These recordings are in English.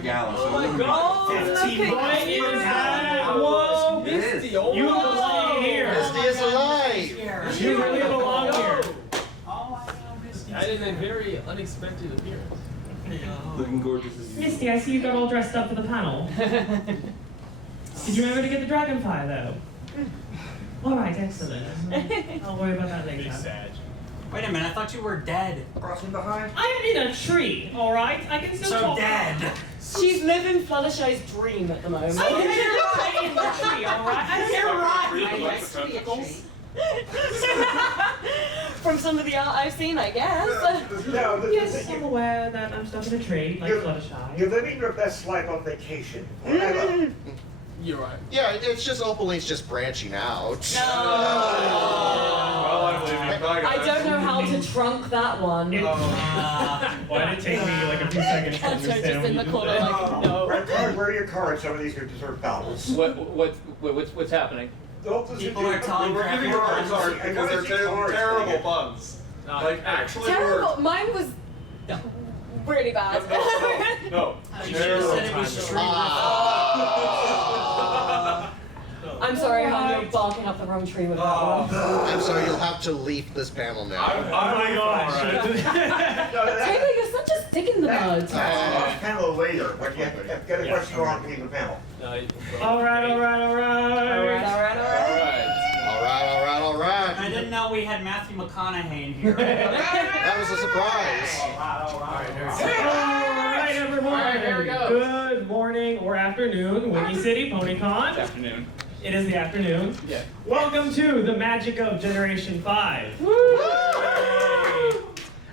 a gala. Oh my god! 15 What is that? Whoa, Misty! You belong here. Misty is alive. You really belong here. That is a very unexpected appearance. Looking gorgeous as you. Misty, I see you got all dressed up for the panel. Did you remember to get the dragonfly though? All right, excellent. I'll worry about that later. Sad. Wait a minute, I thought you were dead. Crossing behind? I'm in a tree, all right? I can still So talk. dead. She's living Fluttershy's dream at the moment. I can in the tree, all right? I don't You're care. right. Used to be a tree. From some of the art I've seen, I guess. No, Yes, I'm aware that I'm stuck in a tree, like Fluttershy. You're living your best life on vacation. You're right. Yeah, it's just Opaline's just branching out. No. Well, I believe you. I don't know how to trunk that one. Why did it take me like a few seconds to Canto understand just what in you the did corner there? like, no. Red card, where are your cards? Some of these are dessert battles. What's happening? People are telling We're giving you Crap cards I because wanna they're see cards. terrible puns. Like, actually Terrible. work. Mine was really bad. No. You should have said it was true. I'm sorry, hon, you're barking up the wrong tree with that one. I'm sorry, you'll have to leave this panel now. Oh my gosh. Taylor, you're such a stick in the mud. Panel later, when you get a question wrong, leave the panel. All right. Alright. All right. I didn't know we had Matthew McConaughey in here. That was a surprise. All right, everyone. All right, here we go. Good morning or afternoon, Whinny City Pony Con. Afternoon. It is the afternoon. Yeah. Welcome to the magic of Generation 5.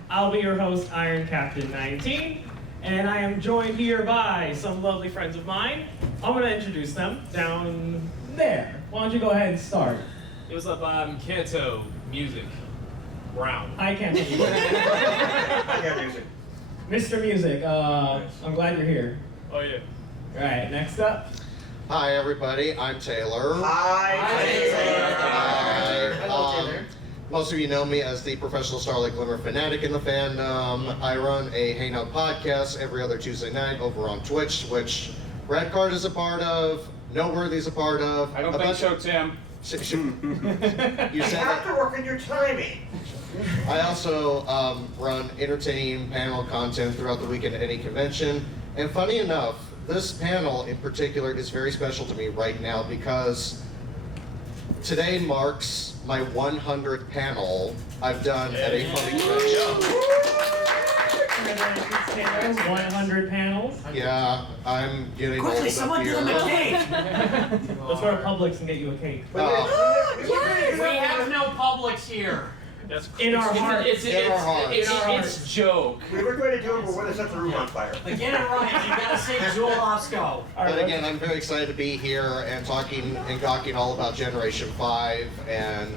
I'll be your host, Iron Captain 19, and I am joined here by some lovely friends of mine. I'm going to introduce them down there. Why don't you go ahead and start? Hey, what's up? I'm Canto Music Brown. I can't hear you. I got music. Mr. Music, I'm glad you're here. Oh yeah. All right, next up. Hi, everybody. I'm Taylor. Hi. Hi. Hello, Taylor. Most of you know me as the professional Starlight Glimmer fanatic in the fandom. I run a Hangout podcast every other Tuesday night over on Twitch, which Red Card is a part of, Noteworthy's a part of. I don't think so, Tim. You You said have it. to work on your timing. I also run entertaining panel content throughout the weekend at any convention. And funny enough, this panel in particular is very special to me right now because today marks my 100th panel I've done at a funny convention. Congratulations, Taylor. 100 panels. Yeah, I'm getting Quickly, old someone up give here. him a cake! Let's go to Publix and get you a cake. We have no Publix here. That's In our hearts. It's In our hearts. It's joke. We were going to do it, but we're going to set the room on fire. But get it right, you gotta say Jewel Osco. But again, I'm very excited to be here and talking and gawking all about Generation 5 and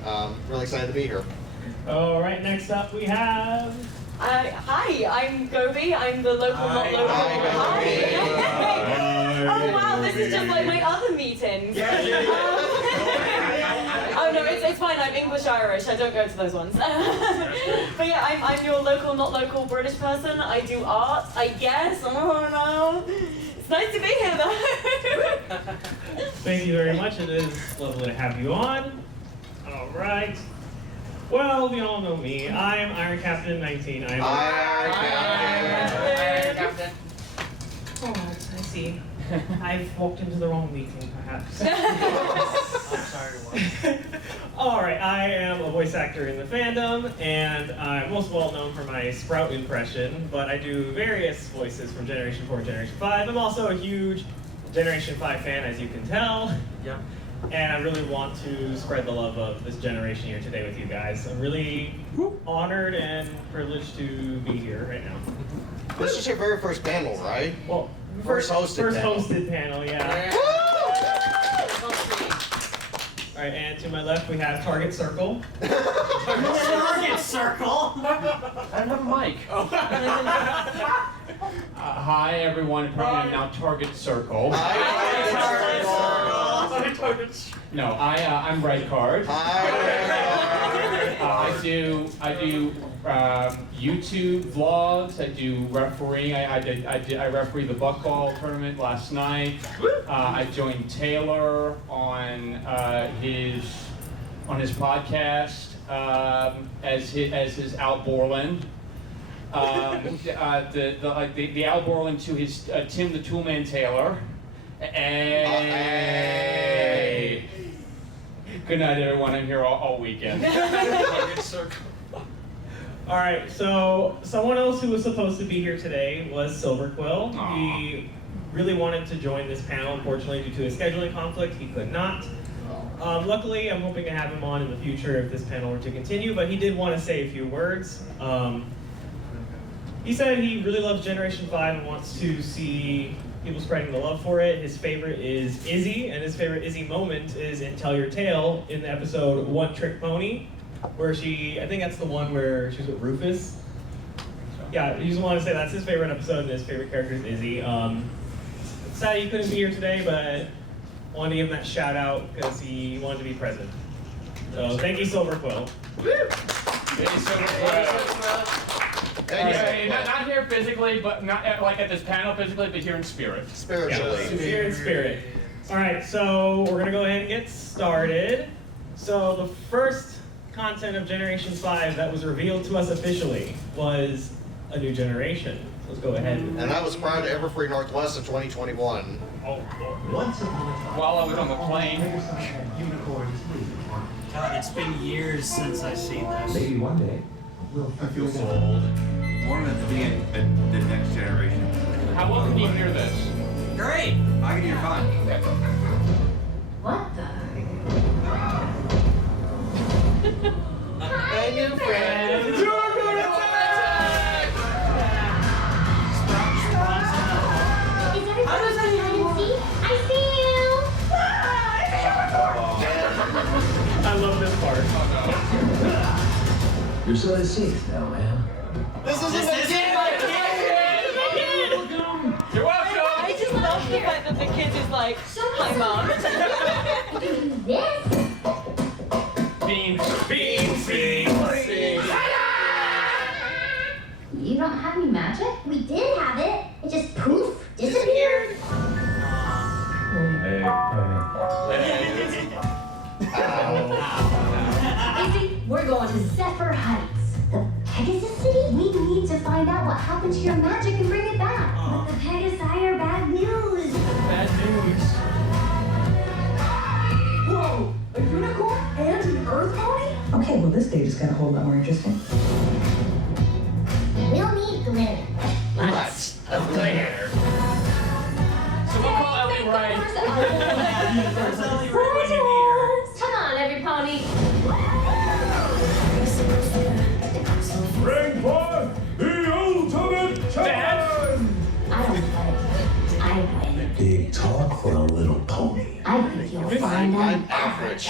really excited to be here. All right, next up we have. Hi, I'm Gobi. I'm the local, not local. Hi, Gobi. Oh wow, this is just like my other meetings. Oh no, it's fine. I'm English Irish. I don't go to those ones. But yeah, I'm your local, not local British person. I do art, I guess. I don't know. It's nice to be here though. Thank you very much. It is lovely to have you on. All right. Well, you all know me. I'm Iron Captain 19. I'm Iron Captain. Oh, I see. I've walked into the wrong meeting, perhaps. I'm sorry, what? All right, I am a voice actor in the fandom, and I'm most well known for my Sprout impression, but I do various voices from Generation 4 and Generation 5. I'm also a huge Generation 5 fan, as you can tell. Yeah. And I really want to spread the love of this generation here today with you guys. I'm really honored and privileged to be here right now. This is your very first panel, right? Well, First hosted panel. hosted panel, yeah. All right, and to my left we have Target Circle. Target circle! I don't have a mic. Hi everyone, probably now Target Circle. No, I'm Red Card. Hi. I do YouTube vlogs. I do refereeing. I refereed the buckball tournament last night. I joined Taylor on his podcast as his Al Borland. The Al Borland to his Tim the Toolman Taylor. Hey. Good night, everyone. I'm here all weekend. All right, so someone else who was supposed to be here today was Silverquill. Aww. He really wanted to join this panel. Unfortunately, due to a scheduling conflict, he could not. Luckily, I'm hoping to have him on in the future if this panel were to continue, but he did want to say a few words. He said he really loves Generation 5 and wants to see people spreading the love for it. His favorite is Izzy, and his favorite Izzy moment is in Tell Your Tale in the episode One Trick Pony, where I think that's the one where she's with Rufus. Yeah, he just wanted to say that's his favorite episode and his favorite character is Izzy. It's sad he couldn't be here today, but I wanted to give him that shout out because he wanted to be present. So thank you, Silverquill. Thank you, Silverquill. Not here physically, but not like at this panel physically, but here in spirit. Spiritually. Yeah, here in spirit. All right, so we're gonna go ahead and get started. So the first content of Generation 5 that was revealed to us officially was a new generation. Let's go ahead. And that was prior to Everfree Northwest in 2021. Oh, while I was on the plane. God, it's been years since I've seen this. Maybe one day. I feel so old. More than to be in the next generation. How well can you hear this? Great! I can hear fine. What the? Hey, new friends! How does that see? I see you! I love this part. You're so safe now, man. This isn't a game! You're welcome! I just love the fact that the kid is like, hi mom. This? Beans. You don't have any magic? We did have it. It just poof, disappeared. Izzy, we're going to Zephyr Heights. The Pegasus City? We need to find out what happened to your magic and bring it back. But the Pegasi are bad news. Bad news. Whoa, a unicorn and an earth pony? Okay, well this day just got a whole lot more interesting. We'll need glitter. Lots of glitter. So we'll call Ellie right. Come on, every pony. Bring forth the ultimate challenge! I don't play. I win. Big talk for a little pony. I think you'll find I'm out. average.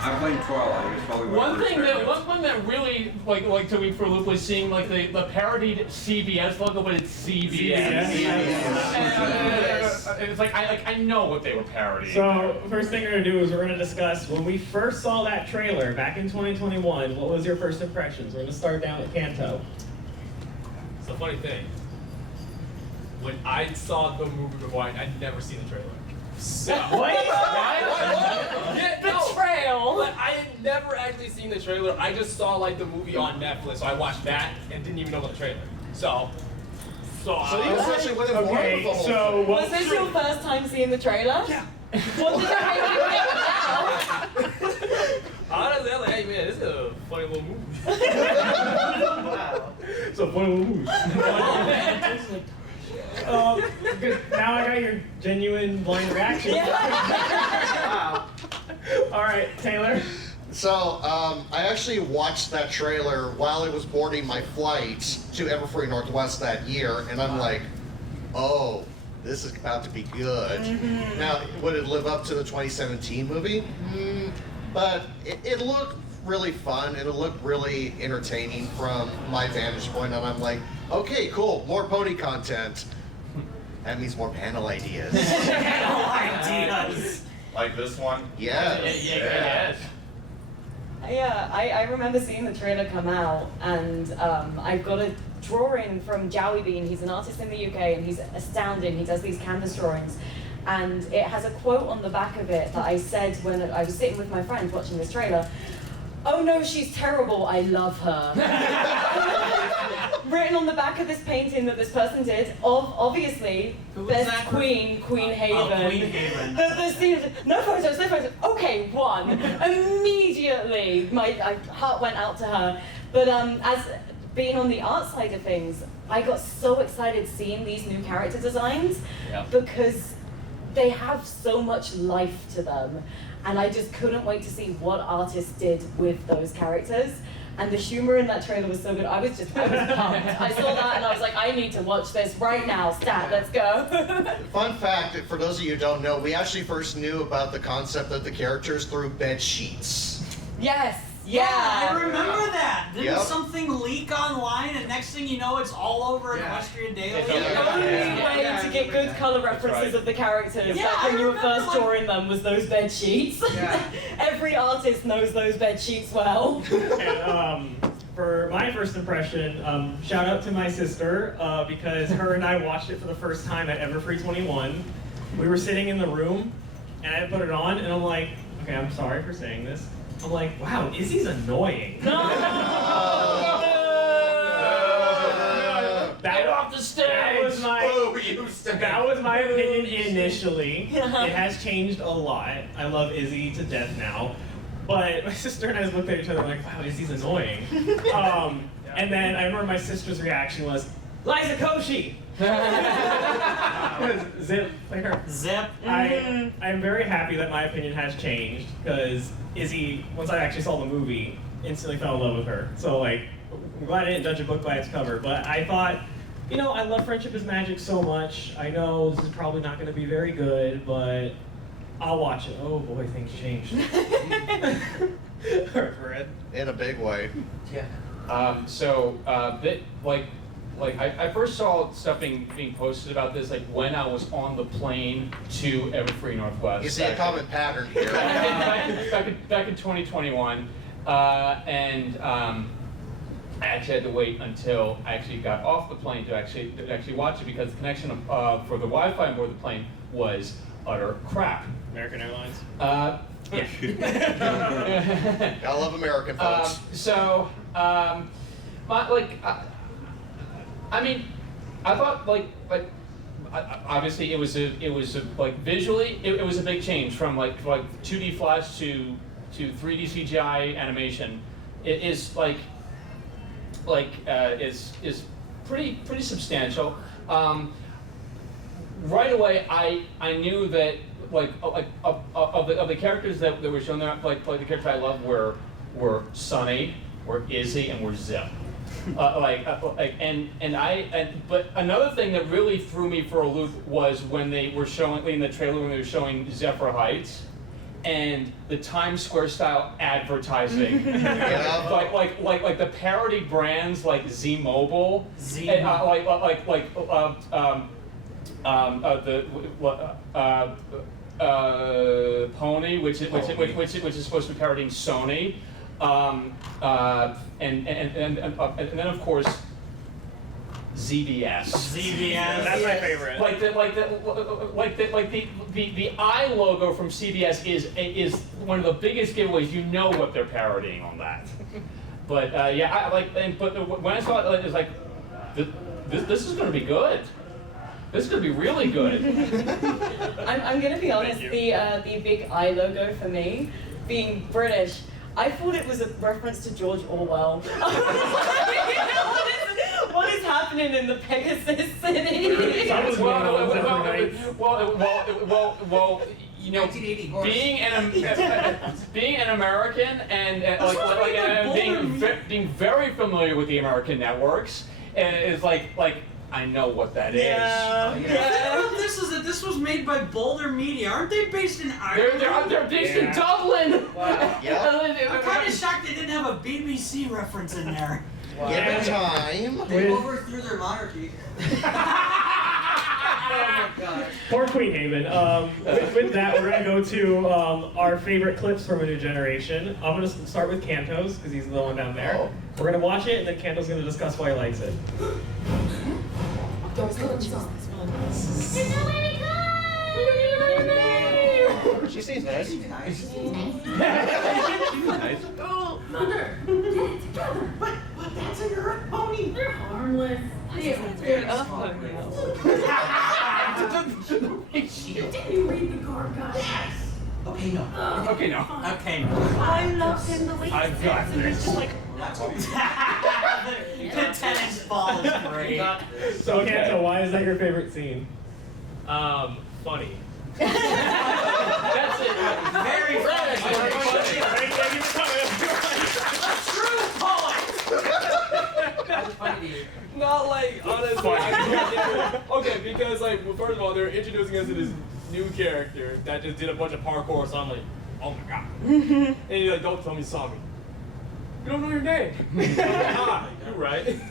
I blame Twilight. It's probably One thing that really like took me for a loop was seeing like the parodied CBS logo, but it's CBS. It's like I know what they were parodying. So first thing we're gonna do is we're gonna discuss when we first saw that trailer back in 2021. What was your first impressions? We're gonna start down with Canto. It's a funny thing. When I saw the movie before, I'd never seen the trailer. So, What? Yeah, Betrayal. But I had never actually seen the trailer. I just saw like the movie on Netflix, so I watched that and didn't even know about the trailer. So So you essentially went in blind with the whole so what Was this your first time seeing the trailer? Yeah. What did it make you think now? honestly, I'm like, hey man, this is a funny little movie. So funny movie. Good. Now I got your genuine blind reaction. Yeah. All right, Taylor. So, I actually watched that trailer while I was boarding my flight to Everfree Northwest that year, and I'm like, oh, this is about to be good. Now, would it live up to the 2017 movie? But it looked really fun, and it looked really entertaining from my vantage point, and I'm like, okay, cool, more pony content. That means more panel ideas. Panel ideas. Like this one? Yes. Yes. Yeah, I remember seeing the trailer come out, and I've got a drawing from Jowie Bean. He's an artist in the UK, and he's astounding. He does these canvas drawings, and it has a quote on the back of it that I said when I was sitting with my friends watching this trailer. Oh no, she's terrible, I love her. Written on the back of this painting that this person did, obviously, there's Queen Haven. Oh, Queen Haven. The scene, no photos. Okay, one. Immediately, my heart went out to her. But as being on the art side of things, I got so excited seeing these new character designs because they have so much life to them. And I just couldn't wait to see what artists did with those characters. And the humor in that trailer was so good. I was pumped. I saw that and I was like, I need to watch this right now. Stat, let's go. Fun fact, for those of you who don't know, we actually first knew about the concept of the characters through bed sheets. Yes. Yeah, I remember that. Didn't Yep. something leak online, and next thing you know, it's all over Equestrian Daily? The only way to get good color references of the characters back when you were first drawing them was those bed sheets. Every artist knows those bed sheets well. And, for my first impression, shout out to my sister because her and I watched it for the first time at Everfree 21. We were sitting in the room, and I put it on, and I'm like, okay, I'm sorry for saying this. I'm like, wow, Izzy's annoying. Get off the stage! That was my opinion initially. It has changed a lot. I love Izzy to death now. But my sister and I looked at each other like, wow, Izzy's annoying. And then I remember my sister's reaction was, Liza Koshy! Zip. Zip. I'm very happy that my opinion has changed because Izzy, once I actually saw the movie, instantly fell in love with her. So like, I'm glad I didn't judge a book by its cover, but I thought, you know, I love Friendship is Magic so much. I know this is probably not going to be very good, but I'll watch it. Oh boy, things changed. In a big way. I first saw stuff being posted about this like when I was on the plane to Everfree Northwest. You see a common pattern here. back in 2021, and I actually had to wait until I actually got off the plane to actually watch it because the connection for the Wi-Fi on board the plane was utter crap. American Airlines. Yeah. Gotta love American folks. I mean, I thought obviously it was visually it was a big change from like 2D Flash to 3D CGI animation. It is is pretty substantial. Right away, I knew that of the characters that were shown there, the characters I love were Sunny, were Izzy, and were Zip. But another thing that really threw me for a loop was when they were showing in the trailer when they were showing Zephyr Heights and the Times Square style advertising, like the parody brands like Z-Mobile, Pony, which is supposed to be parodying Sony. And then of course ZBS. That's my favorite. The eye logo from CBS is one of the biggest giveaways. You know what they're parodying on that. But but when I saw it, it was like this is going to be good. This is going to be really good. I'm going to be honest. The big eye logo for me, being British, I thought it was a reference to George Orwell. What is happening in the Pegasus City? you know, 1980 horse. being an American and being very familiar with the American networks is like I know what that is. The thing about this is that this was made by Boulder Media. Aren't they based in Ireland? They're based in Dublin. Wow. I'm kind of shocked they didn't have a BBC reference in there. Wow. Give it time. They overthrew their monarchy. Oh my gosh. Poor Queen Haven. With that, we're gonna go to our favorite clips from A New Generation. I'm gonna start with Canto's because he's the one down there. Oh. We're gonna watch it, and then Canto's gonna discuss why he likes it. There's no way to go! She seems nice. Nice. Nice. Oh, Mother! Get it together! What? That's a Earth pony! They're harmless. They're up. Did you read the card, guys? Yes! Okay, no. Okay, no. Okay. No. I love him the way he I've got sings, and he's just like. The tennis ball is great. So Canto, why is that your favorite scene? Funny. That's it. Very funny. Thank you for coming. That's funny to you. Not like honestly. Okay, because like well, first of all, they're introducing us to this new character that just did a bunch of parkour, so I'm like, oh my god. And you're like, don't tell me you saw me. You don't know your name. You're right. There's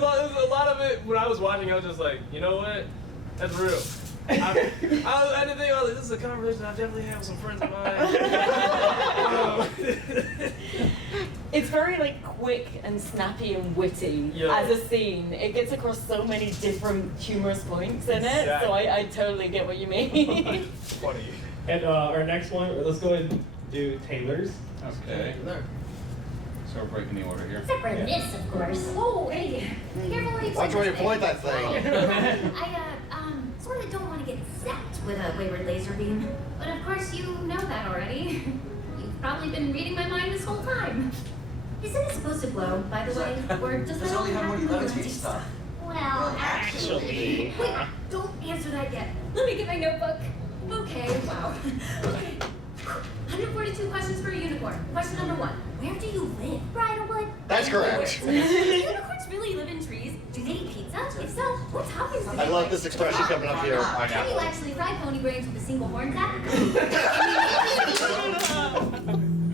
a lot of it. When I was watching, I was just like, you know what? That's real. I didn't think, I was like, this is a conversation I definitely have with some friends of mine. It's very like quick and snappy and witty as a scene. It gets across so many different humorous points in it, so I totally get what you mean. Funny. And our next one, let's go ahead and do Taylor's. Okay. So we're breaking the order here. Except for this, of course. Oh, hey, careful what you Watch where you point that thing. I sort of don't want to get zapped with a wayward laser beam. But of course you know that already. You've probably been reading my mind this whole time. Isn't it supposed to glow, by the way? Or does that only happen when you levitate stuff? Well, actually... Wait, don't answer that yet. Let me get my notebook. Okay, wow. Okay. 142 questions for a unicorn. Question number 1. Where do you live? Bridalwood. That's correct. Do unicorns really live in trees? Do they eat pizza? If so, what toppings do they I love this expression coming up here. Can you actually fry pony brains with a single horn tap?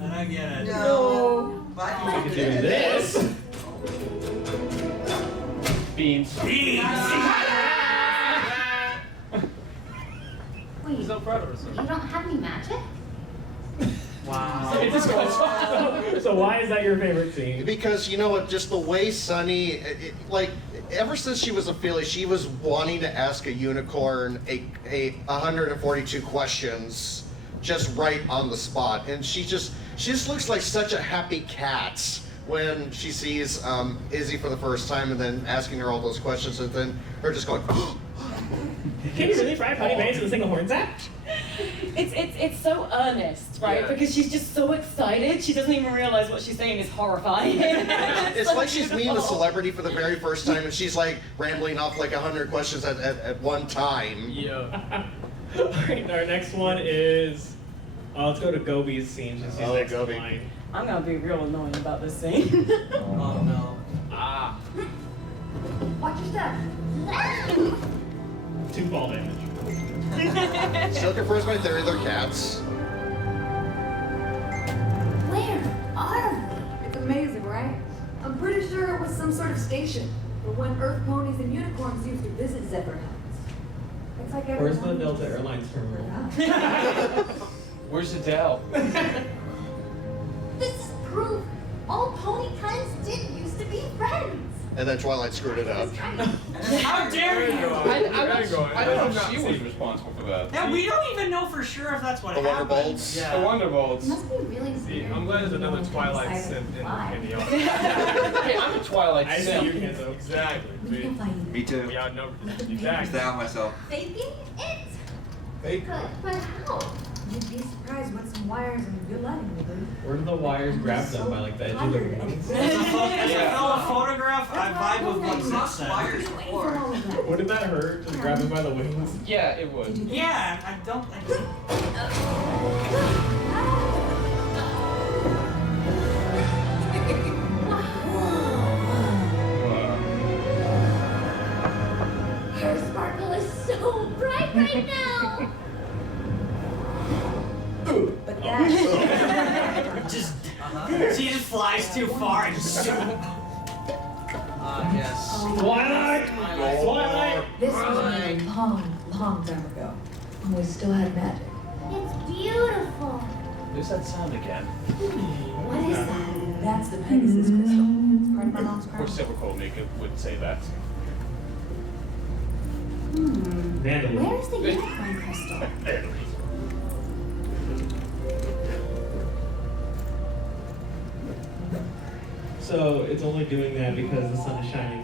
And I get it. No. We can do this. Beans. Wait, So proud of herself. you don't have any magic? Wow. So why is that your favorite scene? Because you know what, just the way Sunny, like, ever since she was a filly, she was wanting to ask a unicorn a 142 questions just right on the spot, and she just looks like such a happy cat when she sees Izzy for the first time, and then asking her all those questions, and then her just going. Can you really fry pony brains with a single horn tap? It's so earnest, right? Yeah. Because she's just so excited, she doesn't even realize what she's saying is horrifying. It's like she's meeting a celebrity for the very first time, and she's like rambling off like 100 questions at one time. Yeah. Alright, our next one is... let's go to Gobi's scene since she's next Gobi. in line. I'm gonna be real annoying about this scene. Oh no. Ah. Watch your step. 2 ball damage. Still confirms my theory, they're cats. Where are we? It's amazing, right? I'm pretty sure it was some sort of station for when Earth ponies and unicorns used to visit zebra huts. It's like Where's the everyone- Delta Airlines terminal? Where's Adele? This is proof all pony kinds did used to be friends. And then Twilight screwed it up. How dare you? I don't know if she was responsible for that. Yeah, we don't even know for sure if that's what The happened. Wonderbolts. The Yeah. It Wonderbolts. must be really See, I'm glad there's another Twilight synth in the audience. Hey, I'm a Twilight I see simp. you, Canto. Exactly. We can find Me too. We outnumbered. Stay Exactly. on myself. faking it. But how? You'd be surprised what some wires and good lighting will do. Where do the wires grab them by like the edge of the wings? As a fellow photograph, I vibe with what Zip said. Wouldn't that hurt? Just grab them by the wings? Yeah, it would. Yeah, I don't. Her sparkle is so bright right now. But that's Just. She just flies too far and just. Yes. Twilight! Twilight! this was made a long, long time ago. When we still had magic. It's beautiful. There's that sound again. What is that? That's the Pegasus crystal. It's part of my mom's Of crown. course, typical makeup would say that. Vandalism. Where's the unicorn crystal? So it's only doing that because the sun is shining.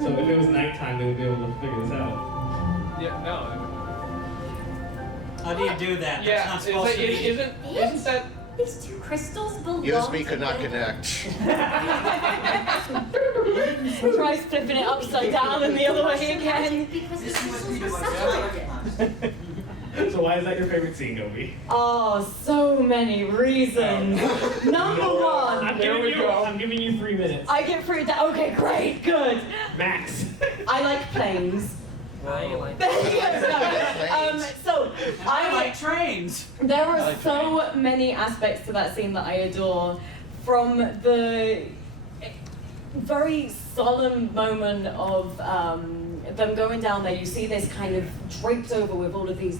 So if it was nighttime, they would be able to figure this out. Yeah, no. How do you do that? Yeah, That's not supposed to be. isn't that? These two crystals belong USB could not together. connect. Try flipping it upside down and the other way again. Because the crystals were separated. So why is that your favorite scene, Gobi? Oh, so many reasons. Number one, I'm giving you 3 minutes. I get through that. Okay, great, good. Max. I like planes. Well, you like So I like trains. there are so many aspects to that scene that I adore, from the very solemn moment of them going down there. You see this kind of draped over with all of these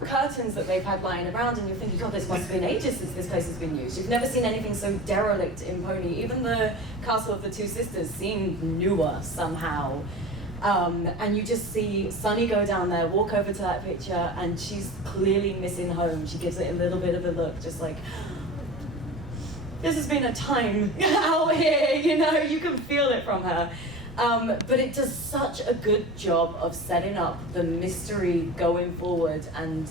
curtains that they've had lying around, and you're thinking, God, this must have been ages since this place has been used. You've never seen anything so derelict in Pony. Even the Castle of the Two Sisters seemed newer somehow. And you just see Sunny go down there, walk over to that picture, and she's clearly missing home. She gives it a little bit of a look, just like, this has been a time out here, you know, you can feel it from her. But it does such a good job of setting up the mystery going forward and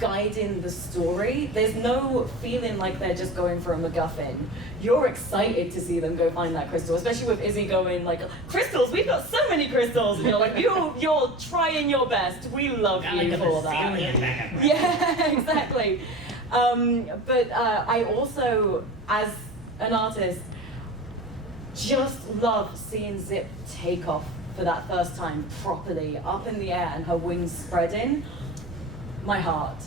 guiding the story. There's no feeling like they're just going for a MacGuffin. You're excited to see them go find that crystal, especially with Izzy going like, crystals, we've got so many crystals. And you're like, you're trying your best. We love you for that. Yeah, exactly. But I also, as an artist, just love seeing Zip take off for that first time properly, up in the air and her wings spreading. My heart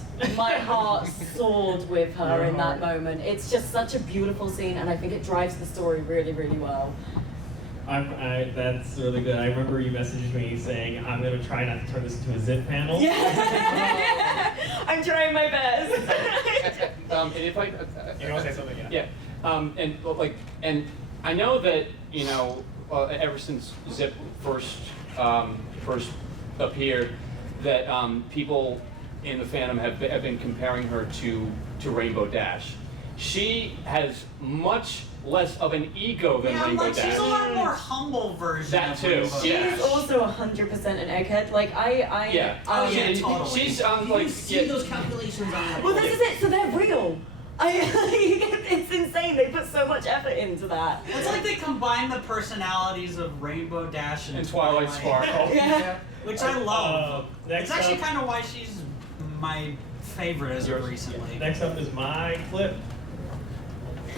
soared with her in that moment. It's just such a beautiful scene, and I think it drives the story really, really well. That's really good. I remember you messaged me saying, I'm going to try not to turn this into a Zip panel. Yeah, I'm trying my best. And if I, You want to say something? yeah, and I know that, you know, ever since Zip first appeared, that people in the fandom have been comparing her to Rainbow Dash. She has much less of an ego than Rainbow Dash. She's a lot more humble version. That of too. Rainbow She's Dash. also 100% an egghead. Like Yeah. Totally. She's You see those calculations on that. Well, this is it. So they're real. It's insane. They put so much effort into that. It's like they combine the personalities of Rainbow Dash and Twilight Sparkle. Yeah. Which I love. Next It's actually up- kind of why she's my favorite as of recently. Next up is my clip.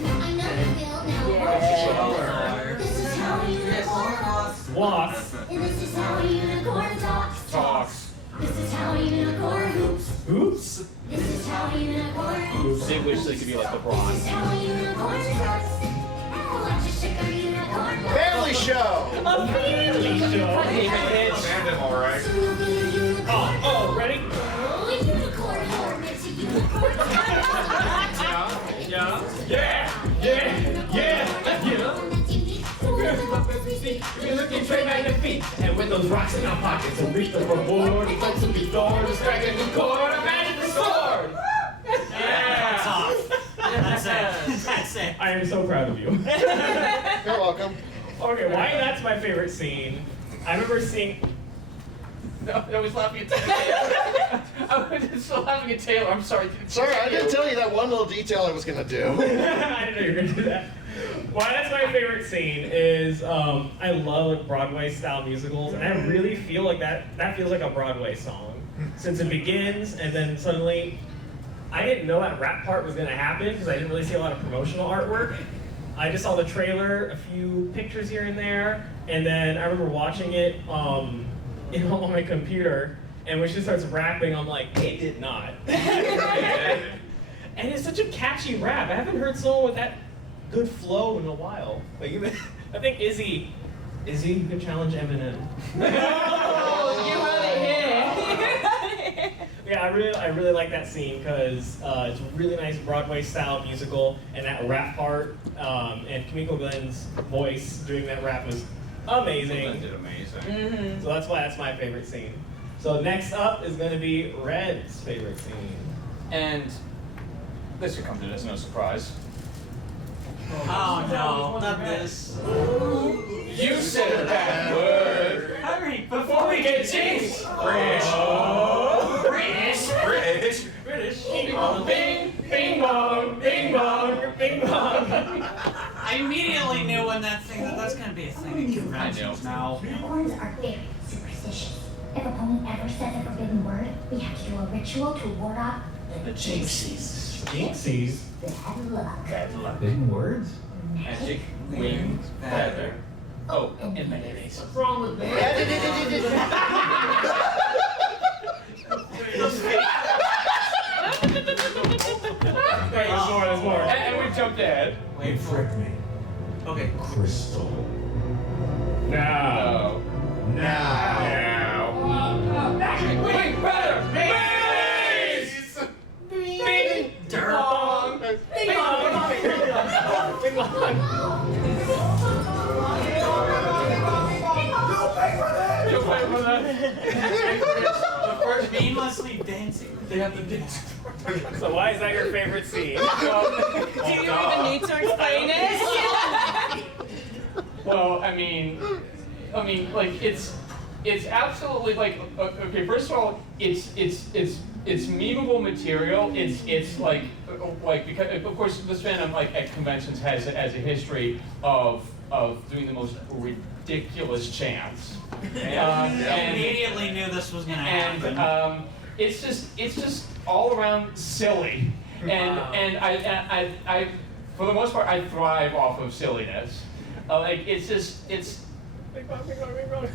I know you feel now. Yeah. This is how a unicorn walks. Walks. And this is how a unicorn talks. This is how a unicorn hoops. Oops. This is how a unicorn hoops. They wish they could be like This LeBron. is how a unicorn starts. Oh, watch a sugar unicorn. Family show. A family show. Fandom, all right. So you'll be a unicorn. Oh, ready? Oh, a unicorn horn. It's a unicorn. We're looking straight at the feet, and with those rocks in our pockets, and reach the reward, it's like to be Thor, the dragon, the cord, a magic sword! That's off. That's it. That's it. I am so proud of you. You're welcome. Okay, why that's my favorite scene. I remember seeing I was laughing at Taylor. I was still laughing at Taylor. I'm sorry. Sorry, I didn't tell you that one little detail I was gonna do. I didn't know you were gonna do that. Why that's my favorite scene is I love like Broadway style musicals, and I really feel like that feels like a Broadway song. Since it begins and then suddenly I didn't know that rap part was gonna happen because I didn't really see a lot of promotional artwork. I just saw the trailer, a few pictures here and there, and then I remember watching it on my computer, and when she starts rapping, I'm like, it did not. And it's such a catchy rap. I haven't heard someone with that good flow in a while. Like, I think Izzy could challenge Eminem. Oh, you heard it here. Yeah, I really like that scene because it's a really nice Broadway style musical, and that rap part, and Kimiko Glenn's voice doing that rap was amazing. Glenn did amazing. Mm-hmm. So that's why that's my favorite scene. So next up is going to be Red's favorite scene. And this should come to as no surprise. Oh no, not this. You said a bad word. Hurry, Before we get jinxed. British. Bing bong, bing bong, bing bong, bing bong. I immediately knew when that's gonna be a thing at conventions now. Unicorns are very superstitious. If a pony ever says a forbidden word, we have to do a ritual to ward off The jinxies. Jinxies. bad luck. Bad luck. Big words? Magic wings, feather. Oh, and mayonnaise. What's wrong with me? There's more. And we jumped ahead. Wait for it. me. Okay. Crystal. Now. Magic wing, feather, mayonnaise. Bing, dong, bing bong. Bing bong. You'll pay for that. The first aimlessly dancing. They have to dance. So why is that your favorite scene? Do you even need to explain it? Well, I mean, like it's absolutely like okay. First of all, it's memeable material. It's like because of course this fandom like at conventions has a history of doing the most ridiculous chants. I immediately knew this was gonna happen. And it's just all around silly, and I for the most part I thrive off of silliness. Like it's Bing bong, bing bong, bing bong.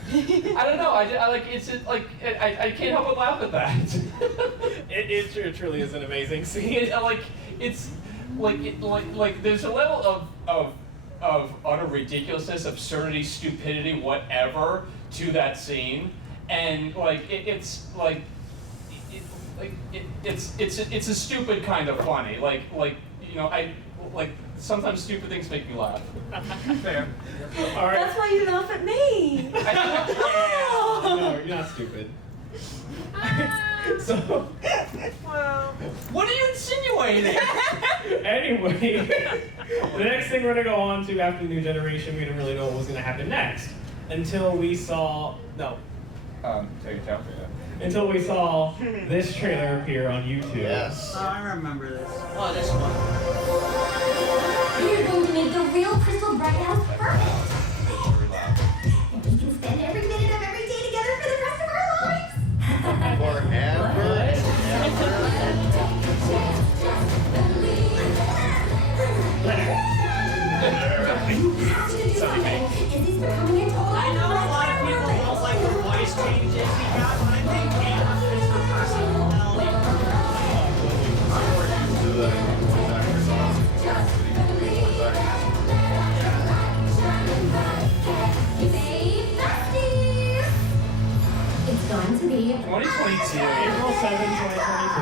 I don't know. I like it's just, like I can't help but laugh at that. It truly is an amazing scene. It's like there's a level of utter ridiculously, absurdity, stupidity, whatever to that scene, and it's a stupid kind of funny. Sometimes stupid things make me laugh. Fair. All right. That's why you laugh at me. No, you're not stupid. So. Wow. What are you insinuating? Anyway, the next thing we're gonna go on to after New Generation, we didn't really know what was gonna happen next until we saw until we saw this trailer appear on YouTube. Yes. Oh, I remember this. Oh, this one. We're going to make the real Crystal Bright House perfect. And we can spend every minute of every day together for the rest of our lives. Forever. Izzy's becoming a total I know a lot of people don't like the voice changes he got, but I think Canto fits the personality. It's going to be 2022. April 7,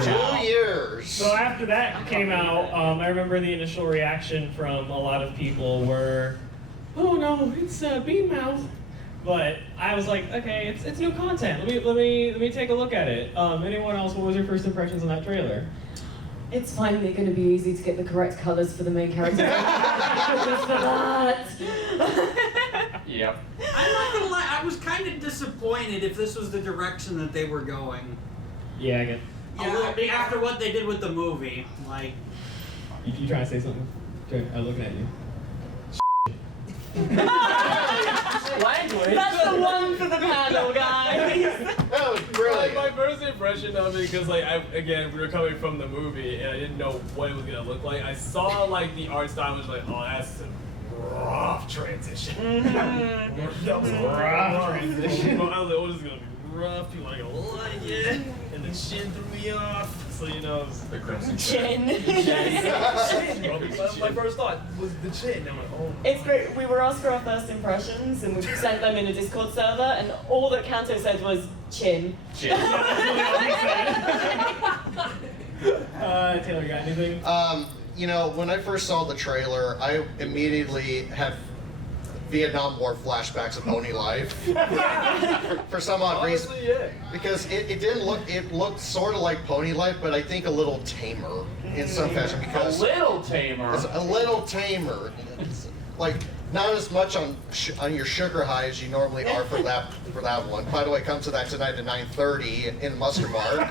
2022. 2 years. So after that came out, I remember the initial reaction from a lot of people were, "Oh no, it's Bean Mouth." But I was like, okay, it's new content. Let me take a look at it. Anyone else? What was your first impressions on that trailer? It's finally going to be easy to get the correct colors for the main character. Just for that. Yep. I'm not gonna lie, I was kind of disappointed if this was the direction that they were going. Yeah, I get. Yeah, after what they did with the movie, like. You trying to say something? Okay, I'm looking at you. Language. That's the one for the panel, guys. That was brilliant. My first impression of it, because like we were coming from the movie and I didn't know what it was gonna look like. I saw like the art style, was like, oh, that's a rough transition. That was a rough transition. I was like, oh, this is gonna be rough. People aren't gonna like it, and the chin threw me off. So you know, The crimson Chin. my first thought was the chin. I'm like, oh. It's great. We were asked for our first impressions, and we sent them in a Discord server, and all that Canto said was chin. Chin. Taylor, you got anything? You know, when I first saw the trailer, I immediately had Vietnam War flashbacks of Pony life. for some odd reason. Honestly, yeah. Because it didn't look, it looked sort of like Pony life, but I think a little tamer in some fashion. A Because little tamer. it's a little tamer. It's like, not as much on your sugar high as you normally are for that one. By the way, come to that tonight at 9:30 in Muster Bar.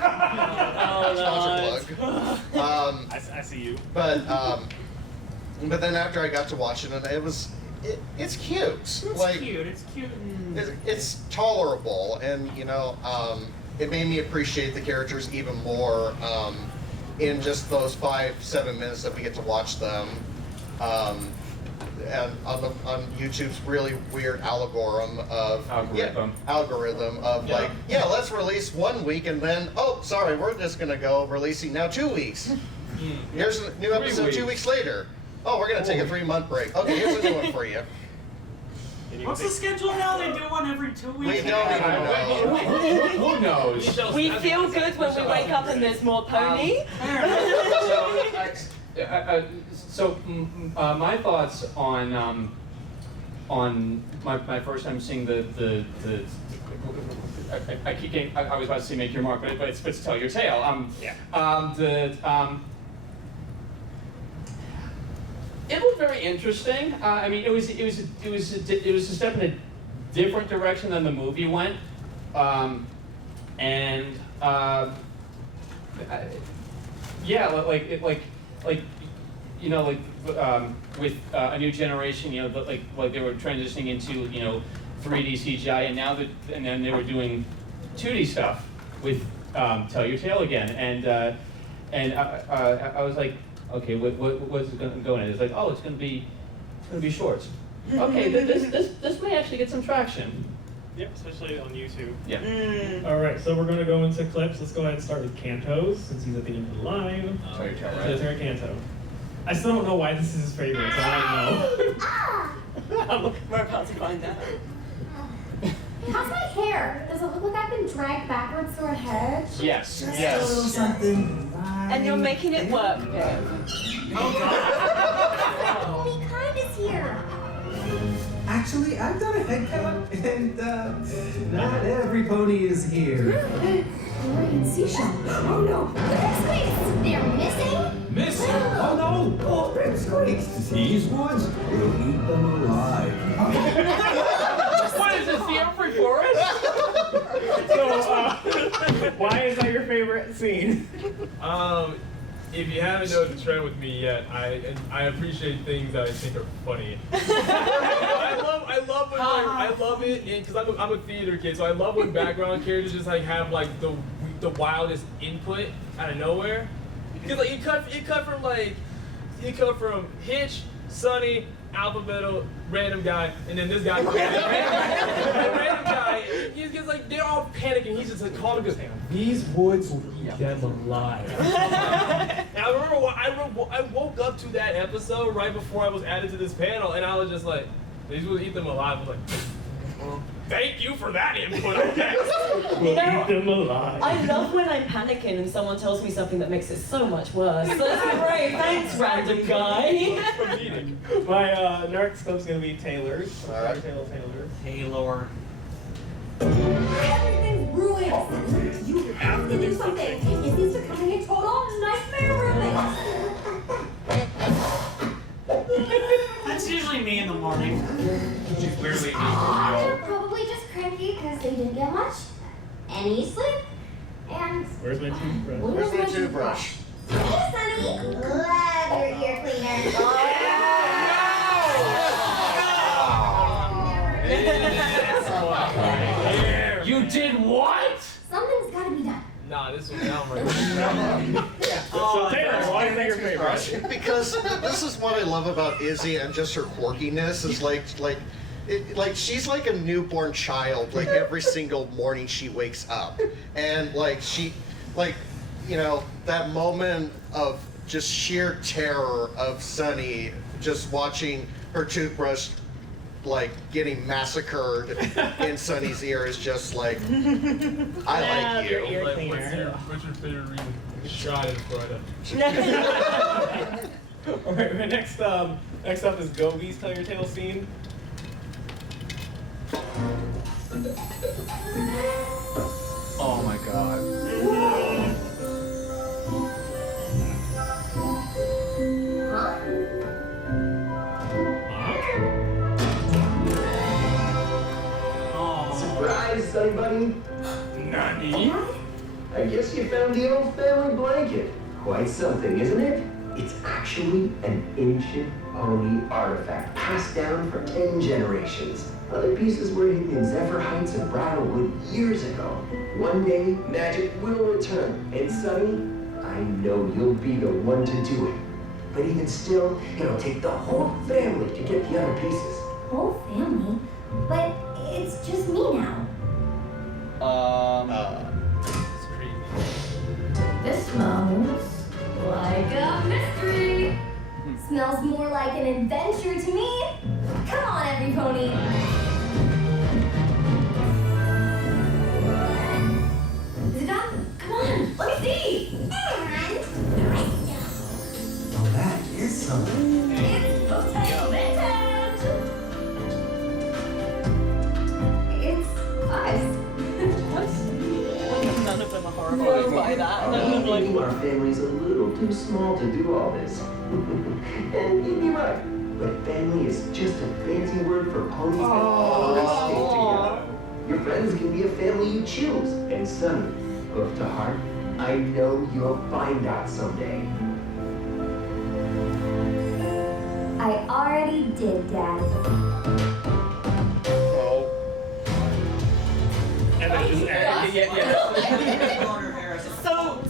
Sponsor plug. I see you. But then after I got to watch it, and it's cute. It's like, cute. It's cute. it's tolerable, and you know, it made me appreciate the characters even more in just those 5-7 minutes that we get to watch them. And on YouTube's really weird algorithm of like, yeah, let's release 1 week and then, oh, sorry, we're just gonna go releasing now 2 weeks. Here's a new episode 2 weeks later. Oh, we're gonna take a 3-month break. Okay, here's a new one for you. What's the schedule now? They do one every 2 weeks. We don't even know. Who knows? We feel good when we wake up and there's more pony. So my thoughts on my first time seeing the I keep getting, I was about to say make your mark, but it's tell your tale. It looked very interesting. I mean, it was a step in a different direction than the movie went, yeah, like you know, with a new generation, you know, like they were transitioning into 3D CGI, and then they were doing 2D stuff with Tell Your Tale again, and I was like, okay, what's it going to go in? It's like, oh, it's going to be shorts. Okay, this may actually get some traction. Yep, especially on YouTube. Yeah. All right, so we're going to go into clips. Let's go ahead and start with Canto's, since he's at the end of the line. Tell Your Tale, right? Terry Canto. I still don't know why this is his favorite, so I don't know. We're about to find out. How's my hair? Does it look like I've been dragged backwards through a hedge? Yes. A little something. And you're making it work, Pip. Oh, be kind is here. Actually, I've done a head count, and not every pony is here. Regency Schaumburg. Oh no, the pipsqueaks! They're missing? Missing? Oh no! Oh, pipsqueaks! These ones will eat them alive. What is this, the Every Forest? So, why is that your favorite scene? If you haven't noticed the trend with me yet, I appreciate things that I think are funny. I love it because I'm a theater kid, so I love when background characters just like have like the wildest input out of nowhere. Because like you cut from Hitch, Sunny, Alphabetal, random guy, and then this guy, random guy. He's just like they're all panicking. He's just like calling goes, these woods will eat them alive. And I remember I woke up to that episode right before I was added to this panel, and I was just like, these will eat them alive. I was like, well, thank you for that input, I guess. We'll eat them alive. I love when I'm panicking and someone tells me something that makes it so much worse. That's great. Thanks, random guy. My next clip's gonna be Taylor's. All right. Taylor. Everything's ruined. You have to do something. This is becoming a total nightmare roommate. That's usually me in the morning. morning. She's clearly They're probably just cranky because they didn't get much. Any sleep. And Where's my toothbrush? Where's my toothbrush? hey, Sunny. Glad you're here, cleaner. You did what? Something's got to be done. Nah, this was down right. So Taylor, why is that your favorite? Because this is what I love about Izzy and just her quirkiness is like she's like a newborn child. Like every single morning she wakes up, and like that moment of just sheer terror of Sunny just watching her toothbrush like getting massacred in Sunny's ear is just like I like you. Like, what's your favorite reason? Shot in Florida. All right, next up is Gobi's Tell Your Tale scene. Oh my god. Surprise, Sunny Bunny? Nani? I guess you found the old family blanket. Quite something, isn't it? It's actually an ancient pony artifact passed down for 10 generations. Other pieces were hidden in Zephyr Heights and Brattlwood years ago. One day, magic will return, and Sunny, I know you'll be the one to do it. But even still, it'll take the whole family to get the other pieces. Whole family? But it's just me now. It's crazy. This smells like a mystery. Smells more like an adventure to me. Come on, every pony. Is it done? Come on, let me see. And Oh, that is something. it's post-time vintage. It's us. None of them are horrified by that. I think our family's a little too small to do all this. And you'd be right. But family is just a fancy word for ponies that always stick together. Your friends can be a family you choose. And Sunny, hoof to heart, I know you'll find out someday. I already did, Dad. And then just add.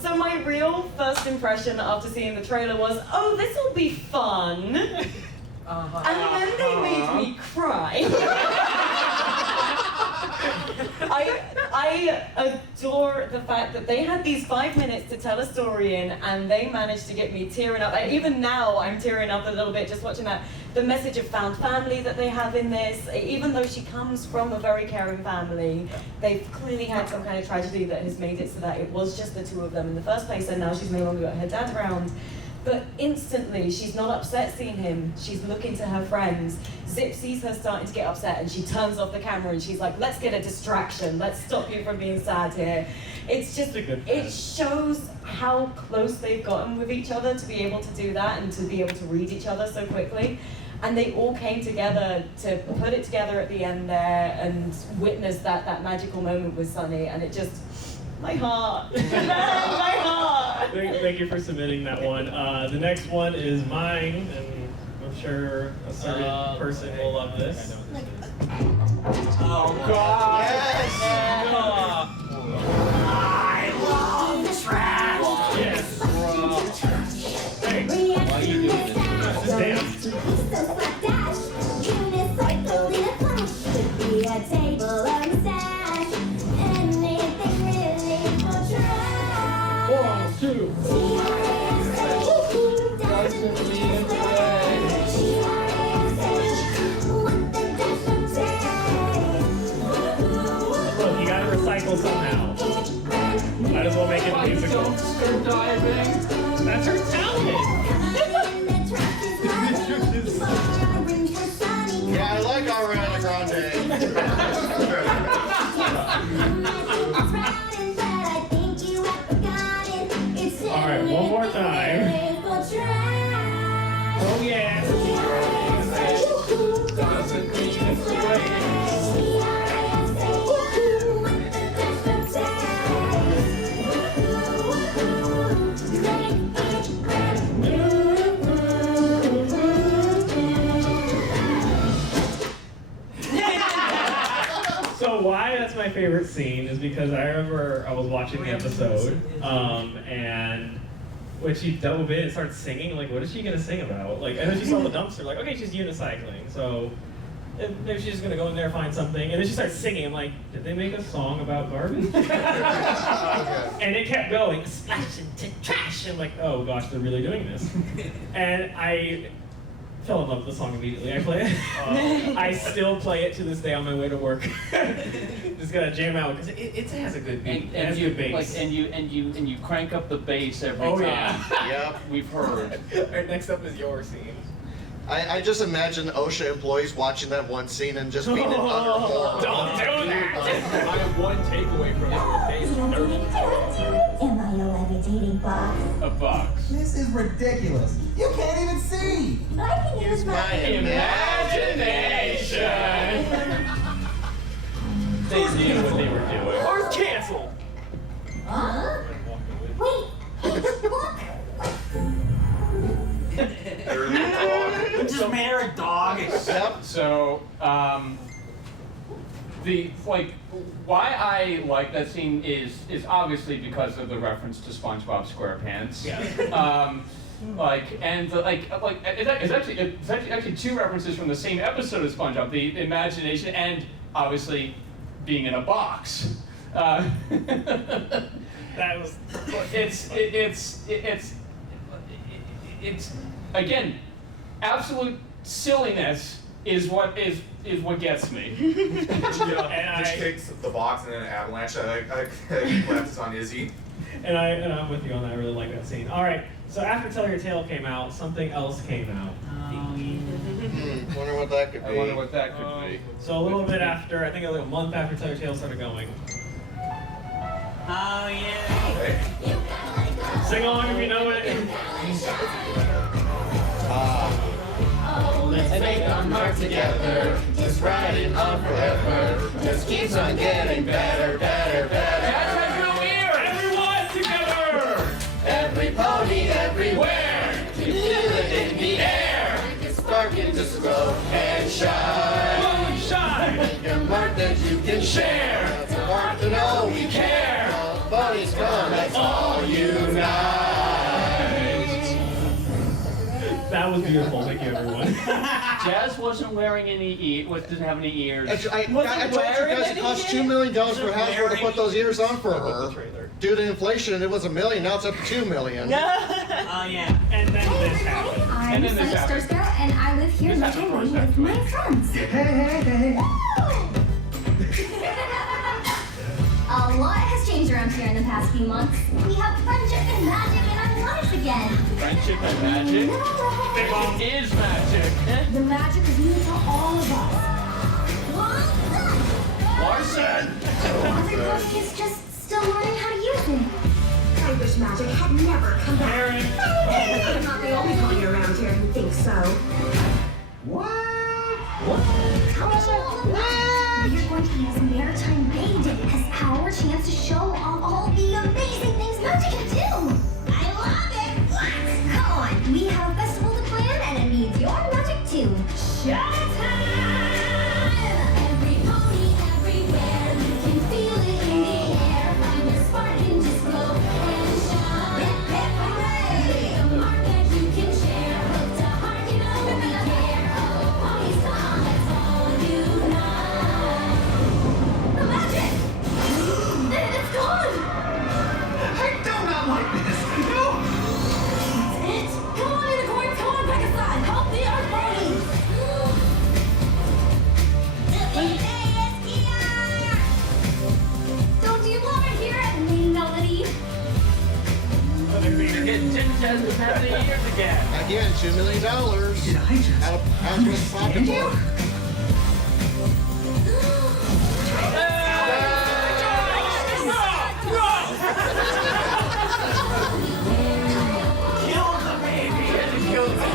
So my real first impression after seeing the trailer was, oh, this will be fun. And then they made me cry. I adore the fact that they had these 5 minutes to tell a story in, and they managed to get me tearing up. Even now, I'm tearing up a little bit just watching that. The message of found family that they have in this, even though she comes from a very caring family, they've clearly had some kind of tragedy that has made it so that it was just the two of them in the first place, and now she's no longer got her dad around. But instantly, she's not upset seeing him. She's looking to her friends. Zip sees her starting to get upset, and she turns off the camera, and she's like, let's get a distraction. Let's stop you from being sad here. It's just, it shows how close they've gotten with each other to be able to do that and to be able to read each other so quickly. And they all came together to put it together at the end there and witness that magical moment with Sunny, and it just, my heart, my heart. Thank you for submitting that one. The next one is mine, and I'm sure a certain person will love this. Oh God! Yes! I love trash. Yes. Hey, Why are you doing this? this is dance. One, two. Look, you gotta recycle somehow. Might as well make it musical. Dumpster diving. That's her talent. Yeah, I like Ariana Grande. All right, one more time. Oh yeah. favorite scene is because I remember I was watching the episode, and when she dove in and started singing, like, what is she gonna sing about? Like, and then she saw the dumpster, like, okay, she's unicycling, so maybe she's just gonna go in there, find something, and then she starts singing. I'm like, did they make a song about garbage? And it kept going, splash into trash. I'm like, oh gosh, they're really doing this. And I fell in love with the song immediately. I play it. I still play it to this day on my way to work. Just gotta jam out because it has a good beat. It has good bass. Like, and you crank up the bass every time. Yeah. Yep. We've heard. Alright, next up is your scene. I just imagine OSHA employees watching that one scene and just being in utter horror. Don't do that! I have one takeaway from your face. Am I a levitating box? A box. This is ridiculous. You can't even see. I can use my Imagination! They knew what they were doing. Earth canceled! Huh? Wait, look! Just made her a dog. Yep. So, why I like that scene is obviously because of the reference to SpongeBob SquarePants. Yeah. It's actually two references from the same episode of SpongeBob: the imagination and obviously being in a box. That was. It's again, absolute silliness is what gets me. Just kicks the box and then an avalanche. I collapses on Izzy. And I'm with you on that. I really like that scene. All right. So after Tell Your Tale came out, something else came out. Wonder what that could be. I wonder what that could be. So a little bit after, I think a month after Tell Your Tale started going. Oh yeah. Sing along if you know it. Let's make our mark together. Just riding on forever. Just keeps on getting better, better, better. Everyone together! Every pony, everywhere. You feel it in the air. It's sparking, just grow and shine. Shine! Make a mark that you can share. It's a mark to know we care. Ponies come, let's all unite. That was beautiful. Thank you, everyone. Jazz wasn't wearing any doesn't have any ears. I told you guys it cost $2 million for Hasbro to put those ears on for her. Due to inflation, it was $1 million. Now it's up to $2 million. Oh yeah. And then this happened. I'm Sunny Star Scout, and I live here in Michigan with my friends. Hey. A lot has changed around here in the past few months. We have friendship and magic in our lives again. Friendship and magic? It is magic. The magic is new to all of us. Larson! Everybody is just still learning how to use it. I wish magic had never come back. I'm not the only pony around here who thinks so. What? We're going to use Maritime Bay Day as our chance to show off all the amazing things magic can do. I love it. Let's come on. We have a festival to plan, and it needs your magic too. Showtime! Every pony, everywhere, you can feel it in the air. Find your spark and just glow and shine. Hip hip hooray! Make a mark that you can share. Hook to heart, you know we care. Oh, ponies come, let's all unite. The magic! It's gone! I do not like this. No. That's it! Come on, unicorn! Come on, Pakistan! Help the Earth ponies! Don't you love it here at Main Melody? You're getting Jazz with how many ears again? Again, $2 million. Did I just Out of Hasbro's pocketbook. Kill the baby. Kill the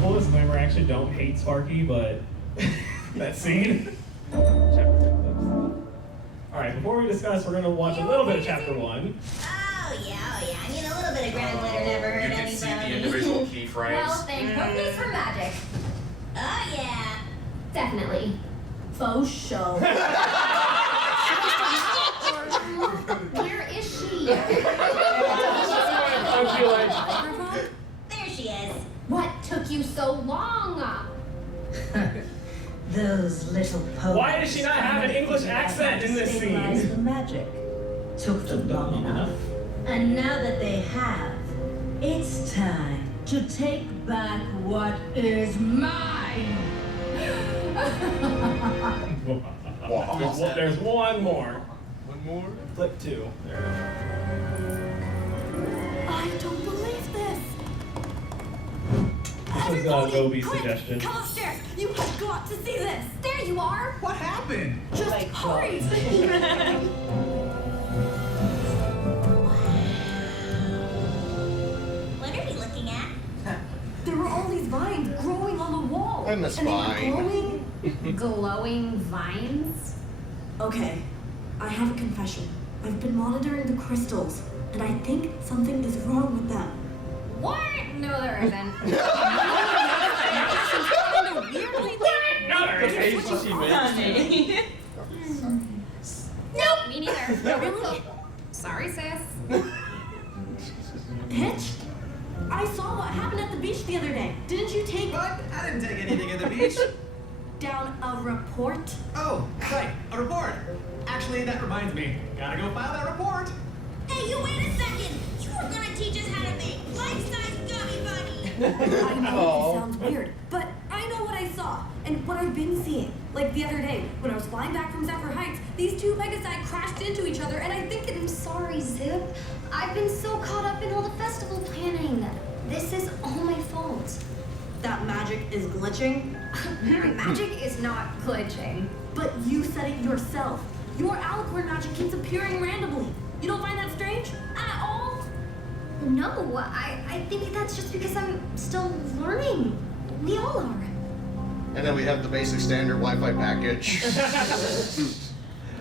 Full disclaimer, I actually don't hate Sparky, but that scene. Alright, before we discuss, we're going to watch a little bit of Chapter 1. yeah. I mean, a little bit of ground glitter never hurt You anybody. can see the individual keyframes. Well, thank goodness for magic. Oh, yeah. Definitely. Faux show. Where is she? There she is. What took you so long? Those little ponies. Why does she not have an English accent in this stabilize scene? the magic. Took them long enough. And now that they have, It's time to take back what is mine. There's one more. One more? Flip 2. I don't believe this. This was Gobi's suggestion. Come upstairs. You have got to see this. There you are. What happened? Just hurry. what are we looking at? There were all these vines growing on the wall. I miss and they were vine. glowing. Glowing vines? Okay, I have a confession. I've been monitoring the crystals, and I think something is wrong with them. What? No, there isn't. Nope, me neither. Really? Sorry, sis. Hitch? I saw what happened at the beach the other day. Didn't you take What? I didn't take anything at the beach. down a report? Oh, right, a report. Actually, that reminds me. Gotta go file that report. Hey, you wait a second. You were gonna teach us how to make life-size gummy bunny. I know it sounds weird, but I know what I saw and what I've been seeing. Like the other day, when I was flying back from Zephyr Heights, these two Megazide crashed into each other, and I think I'm sorry, Zip. I've been so caught up in all the festival planning. This is all my fault. that magic is glitching. Magic is not glitching. But you said it yourself. Your alicorn magic keeps appearing randomly. You don't find that strange? At all? No, I think that's just because I'm still learning. We all are. And then we have the basic standard Wi-Fi package.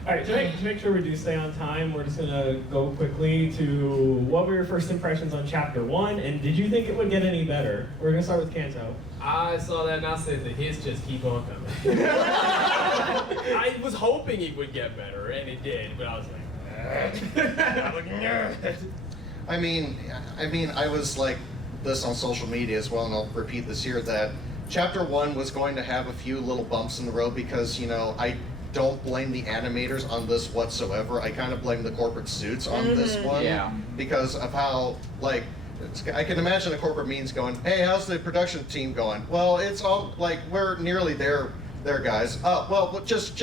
All right, to make sure we do stay on time, we're just gonna go quickly to what were your first impressions on chapter 1, and did you think it would get any better? We're gonna start with Canto. I saw that and I said the hits just keep on coming. I was hoping it would get better, and it did, but I was like, I mean, I was like this on social media as well, and I'll repeat this here, that chapter 1 was going to have a few little bumps in the road because, you know, I don't blame the animators on this whatsoever. I kind of blame the corporate suits on this one. Yeah. Because of how, like, I can imagine a corporate means going, hey, how's the production team going? Well, it's all, like, we're nearly there, guys. Oh, well, just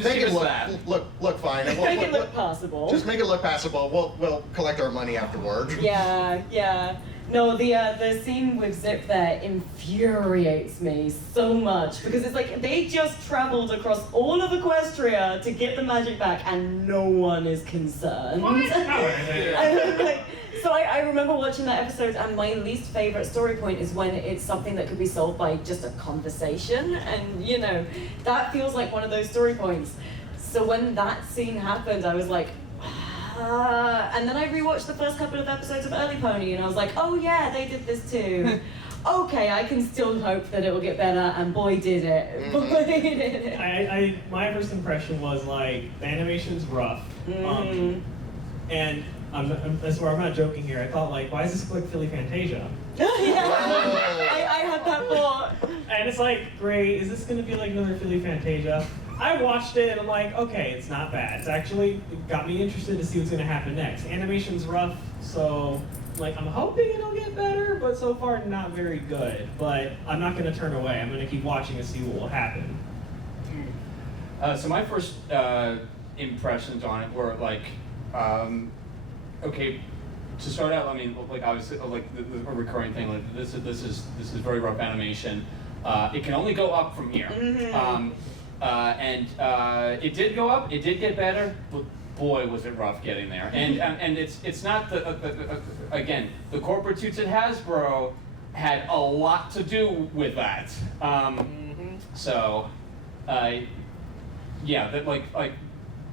make it look fine. And Make it look passable. Just make it look passable. We'll collect our money afterward. Yeah. No, the scene with Zip there infuriates me so much because it's like they just traveled across all of Equestria to get the magic back and no one is concerned. So I remember watching that episode, and my least favorite story point is when it's something that could be solved by just a conversation, and you know, that feels like one of those story points. So when that scene happened, I was like, and then I rewatched the first couple of episodes of Early Pony, and I was like, oh yeah, they did this too. Okay, I can still hope that it will get better, and boy did it. Boy did it. My first impression was like, the animation's rough. And I swear I'm not joking here. I thought like, why is this like Philly Fantasia? I had that thought. And it's like, great, is this gonna be like another Philly Fantasia? I watched it and I'm like, okay, it's not bad. It's actually got me interested to see what's gonna happen next. Animation's rough, so like I'm hoping it'll get better, but so far not very good. But I'm not gonna turn away. I'm gonna keep watching and see what will happen. So my first impressions on it were like, okay, to start out, I mean, like obviously, like a recurring thing. Like this is very rough animation. It can only go up from here. And it did go up. It did get better, but boy, was it rough getting there. And it's not again, the corporate suits at Hasbro had a lot to do with that. So, yeah, that like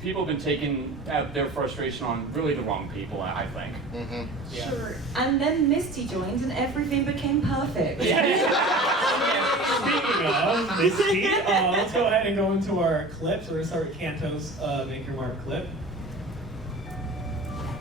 people have been taking out their frustration on really the wrong people, I think. Mm-hmm. Yeah. Sure. And then Misty joined and everything became perfect. Speaking of Misty, let's go ahead and go into our clips. We're going to start with Canto's Make Your Mark clip.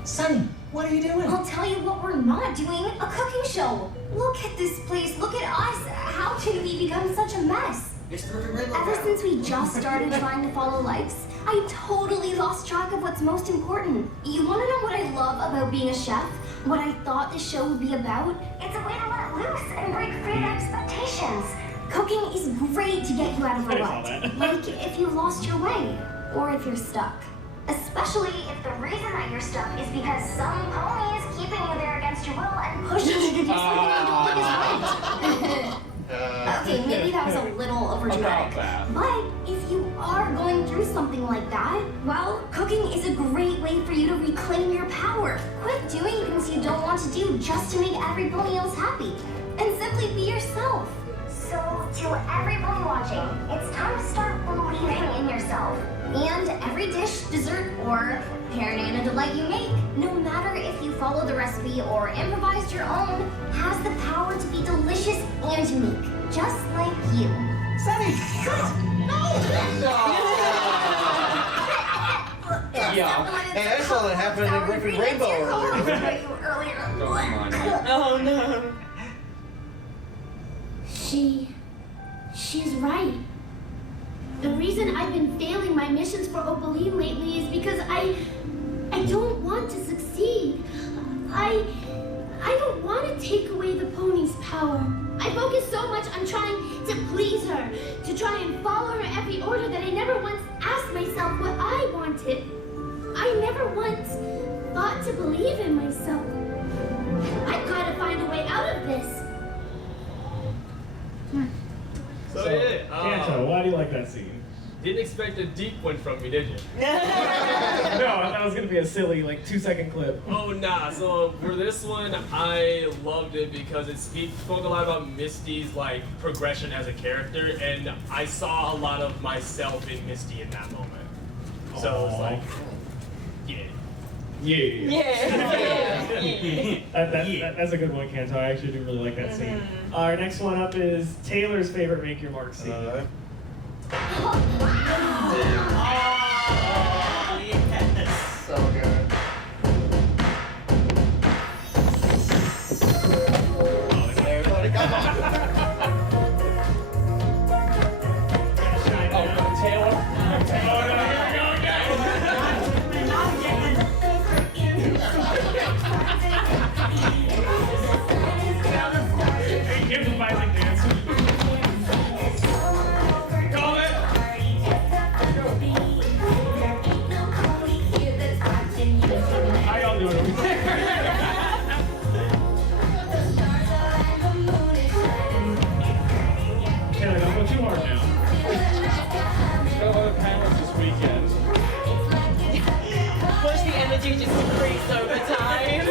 Sunny, what are you doing? I'll tell you what we're not doing. A cooking show. Look at this place. Look at us. How can we become such a mess? Ever since we just started trying to follow likes, I totally lost track of what's most important. You want to know what I love about being a chef? What I thought the show would be about? It's a way to let loose and break free of expectations. Cooking is great to get you out of a rut. Like if you lost your way, or if you're stuck. Especially if the reason that you're stuck is because some pony is keeping you there against your will and pushing you to do something you don't think is right. Okay, maybe that was a little overdramatic. But if you are going through something like that, well, cooking is a great way for you to reclaim your power. Quit doing things you don't want to do just to make every pony else happy. And simply be yourself. So, to every pony watching, it's time to start believing in yourself. And every dish, dessert, or parenting a delight you make, no matter if you follow the recipe or improvised your own, has the power to be delicious and unique, just like you. Sunny! Yeah. And I saw that happen in Griffin Rainbow earlier. Oh no. She's right. The reason I've been failing my missions for Opaline lately is because I don't want to succeed. I don't want to take away the pony's power. I focus so much on trying to please her, to try and follow her every order that I never once asked myself what I wanted. I never once thought to believe in myself. I've got to find a way out of this. So yeah, Canto, why do you like that scene? Didn't expect a deep one from me, did you? No, I thought it was gonna be a silly, like, 2-second clip. Oh nah, so for this one, I loved it because it spoke a lot about Misty's like progression as a character, and I saw a lot of myself in Misty in that moment. So it's like, That's a good one, Canto. I actually do really like that scene. Our next one up is Taylor's favorite Make Your Mark scene. So good. Everybody come on. Taylor. Taylor, don't go too hard now. Got a lot of panels this weekend. Watch the energy just increase over time.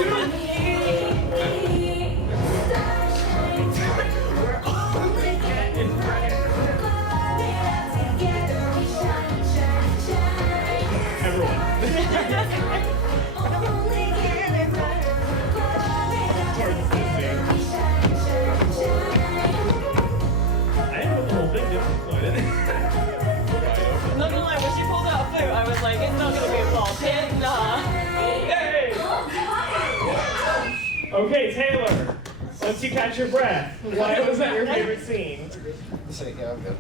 Not gonna lie, when she pulled out a flute, I was like, it's not gonna be a ball pit, nah. Hey! Okay, Taylor, once you catch your breath, why was that your favorite scene? Yeah, I'm good. I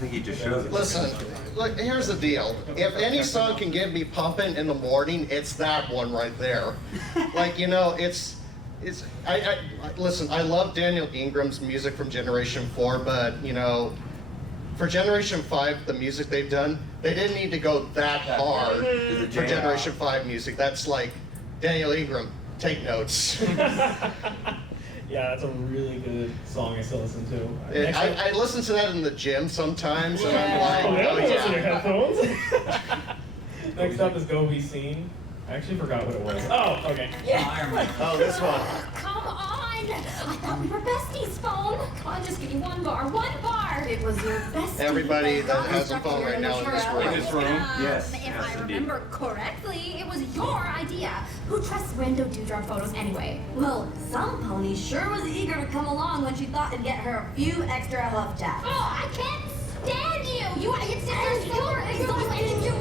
think he just shows it. Listen, look, here's the deal. If any song can get me pumping in the morning, it's that one right there. Like, you know, listen, I love Daniel Ingram's music from Generation 4, but, you know, for Generation 5, the music they've done, they didn't need to go that hard for Generation 5 music. That's like, Daniel Ingram, take notes. Yeah, that's a really good song I still listen to. I listen to that in the gym sometimes, and I'm like, oh, yeah. Listen to headphones. Next up is Go Be Seen. I actually forgot what it was. Oh, okay. Oh, this one. Come on! I thought we were besties, phone. Come on, just give me one bar. It was your bestie. Everybody that has a phone right now in this room. In this room? Yes. If I remember correctly, it was your idea. Who trusts rando dewdrop photos anyway? Well, some pony sure was eager to come along when she thought it'd get her a few extra hoof taps. Oh, I can't stand you! You want to get sisters? You're exhausting you!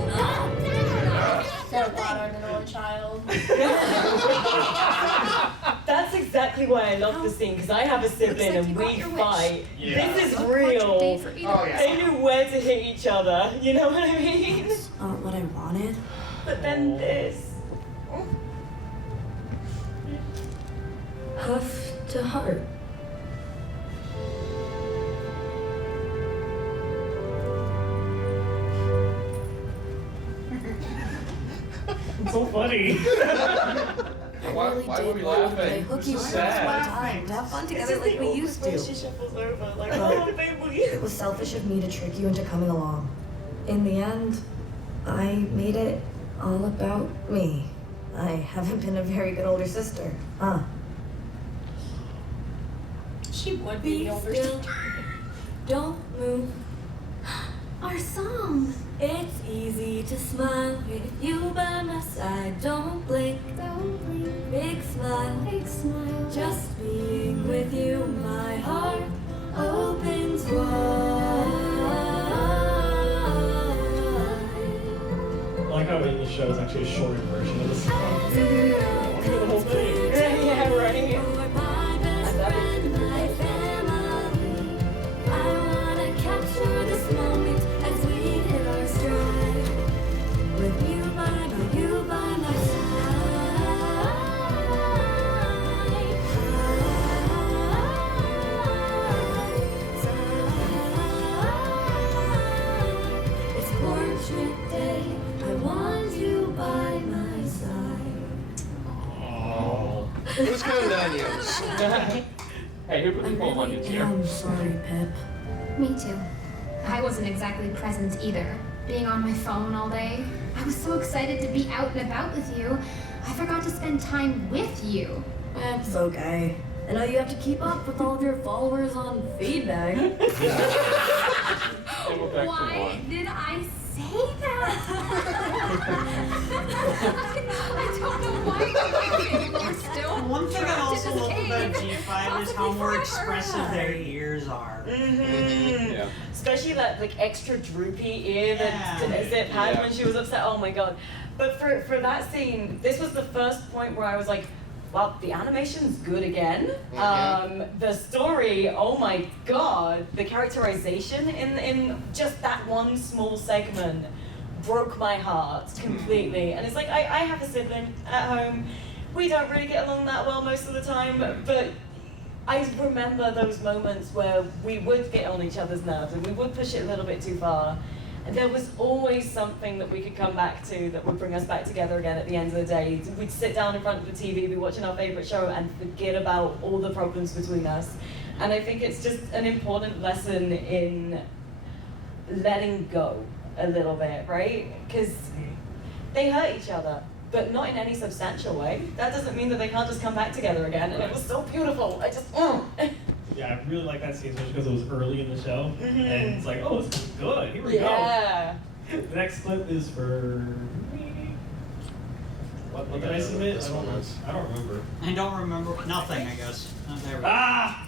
So flattered an only child. That's exactly why I love the scene, because I have a sibling and we fight. Yeah. This is real. Oh, yeah. They knew where to hit each other, you know what I mean? Not what I wanted. But then this. Hoof to heart. It's so funny. Why were we laughing? Hooky This is one sad. time to have fun together like we used to. Relationship was over, like, Well, oh baby. It was selfish of me to trick you into coming along. In the end, I made it all about me. I haven't been a very good older sister, huh? She would be the older still. Don't move. Our song. It's easy to smile with you by my side. Don't blink. Big smile. Just being with you, my heart opens wide. I like how in the show is actually a shorter version of the song. I'll do the whole thing. Yeah, right. You're my best friend, my family. I wanna capture this moment as we hit our stride. With you by my side. It's portrait day. I want you by my side. Who's got an onions? Hey, who put the poem onions here? I'm sorry, Pip. Me too. I wasn't exactly present either. Being on my phone all day. I was so excited to be out and about with you. I forgot to spend time with you. It's okay. I know you have to keep up with all of your followers on feedback. Why did I say that? I don't know why we're still One thing I trapped also in this love about cave. G5 is Possibly how more forever. expressive their ears are. Yeah. Especially that like extra droopy ear that Zip had when she was upset. Oh my god. But for that scene, this was the first point where I was like, wow, the animation's good again. The story, oh my god, the characterization in just that one small segment broke my heart completely. And it's like, I have a sibling at home. We don't really get along that well most of the time, but I remember those moments where we would get on each other's nerves and we would push it a little bit too far. And there was always something that we could come back to that would bring us back together again at the end of the day. We'd sit down in front of the TV, be watching our favorite show and forget about all the problems between us. And I think it's just an important lesson in letting go a little bit, right? Because they hurt each other, but not in any substantial way. That doesn't mean that they can't just come back together again. And it was so beautiful. I just, Yeah, I really like that scene, especially because it was early in the show. Mhm. And it's like, oh, this is good. Here we Yeah. go. The next clip is for. What did I submit? I don't remember. I don't remember nothing, I guess. Oh, there we go. Ah!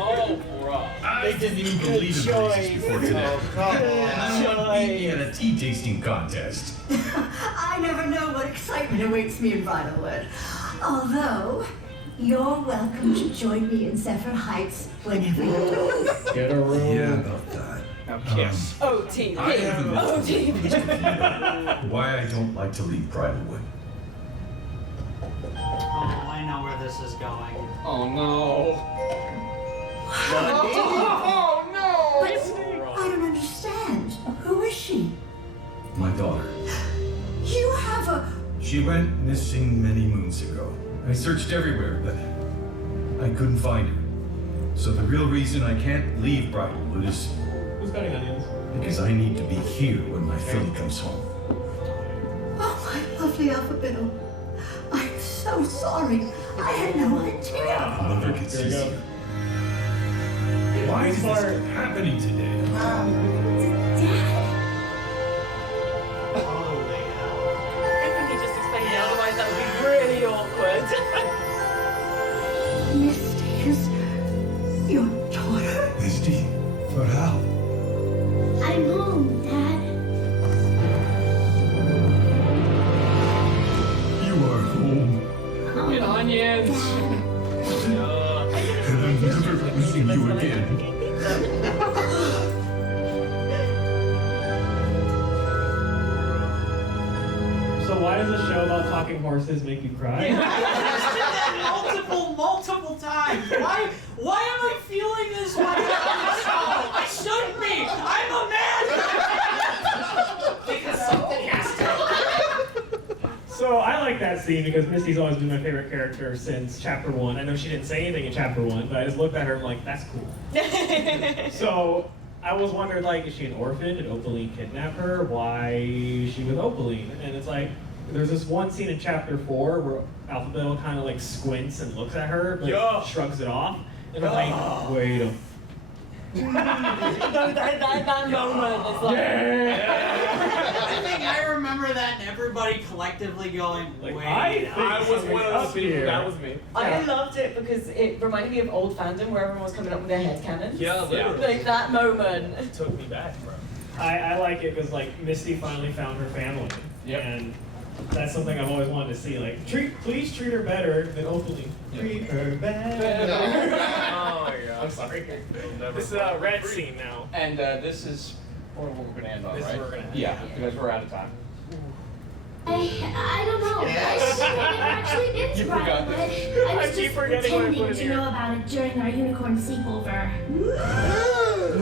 Oh, bro. I didn't even believe in releases before today. And I want to beat me at a tea tasting contest. I never know what excitement awaits me in Bridalwood. Although, you're welcome to join me in Zephyr Heights whenever you like. Get a room. Yeah, about that. Now kiss. OTP. I haven't OTP. why I don't like to leave Bridalwood. Oh, I know where this is going. Oh no. Oh no! But I don't understand. Who is she? My daughter. You have a... She went missing many moons ago. I searched everywhere, but I couldn't find her. So the real reason I can't leave Bridalwood is Who's cutting onions? because I need to be here when my filly comes home. Oh, my lovely Alphabetto. I'm so sorry. I had no idea. I'll never get There you go. easier. Why is this happening today? I think he just explained it, otherwise that would be really awkward. Misty is your daughter? Misty, for how? I'm home, Dad. You are home. Get onions. And I'm never leaving you again. So why does a show about talking horses make you cry? I just did that multiple times. Why am I feeling this way about this show? I shouldn't be. I'm a man. Because something has to. So I like that scene because Misty's always been my favorite character since chapter 1. I know she didn't say anything in chapter 1, but I just looked at her and I'm like, that's cool. So I was wondering, like, is she an orphan? Did Opaline kidnap her? Why is she with Opaline? And it's like, there's this one scene in chapter 4 where Alphabet kind of like squints and looks at her, like shrugs it off. And I'm like, wait a that moment is like... I think I remember that and everybody collectively going, wait. I was one of those people. That was me. I loved it because it reminded me of old fandom where everyone was coming up with their headcanons. Yeah, literally. Like that moment. It took me back, bro. I like it because like Misty finally found her family. Yep. And that's something I've always wanted to see. Like, please treat her better than Opaline. Treat her better. Oh my god. I'm sorry. This is a red scene now. And this is what we're gonna end on, This is right? where we're gonna end. Yeah, because we're out of time. I don't know. I never actually been to You forgot Bridalwood. this. I was I keep just forgetting what I pretending put in to here. know about it during our unicorn sleepover.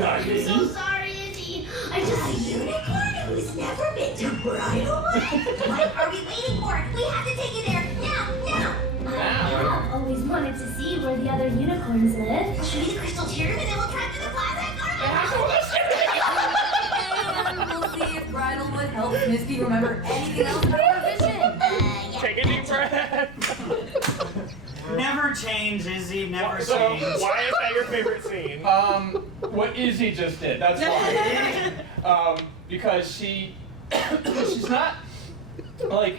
I'm so sorry, Izzy. I just... A unicorn who's never been to Bridalwood? What are we waiting for? We have to take you there now. I've always wanted to see where the other unicorns live. Show you the crystal tears and then we'll drive to the plaza and go to And we'll see if Bridalwood helps Misty remember anything else about her vision. Take a deep breath. Never change, Izzy. Never So, change. why is that your favorite scene? What Izzy just did, that's why. Because she's not like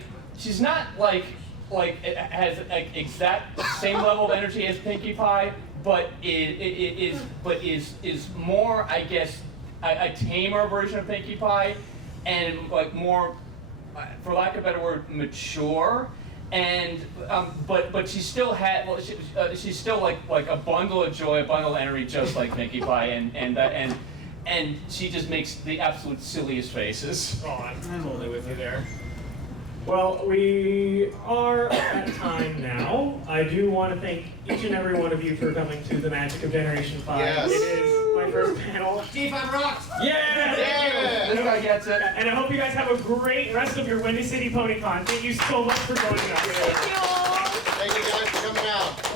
it has like exact same level of energy as Pinkie Pie, but is more, I guess, a tamer version of Pinkie Pie, and like more, for lack of a better word, mature. And but she still had she's still like a bundle of joy, a bundle of energy, just like Pinkie Pie, and she just makes the absolute silliest faces. Oh, I'm totally with you there. Well, we are at time now. I do want to thank each and every one of you for coming to the Magic of Generation 5. Yes. It is my first panel. T5 rocks! Yeah! Thank you! This guy gets it. And I hope you guys have a great rest of your Whinny City Pony Con. Thank you so much for joining us. Thank you guys for coming out.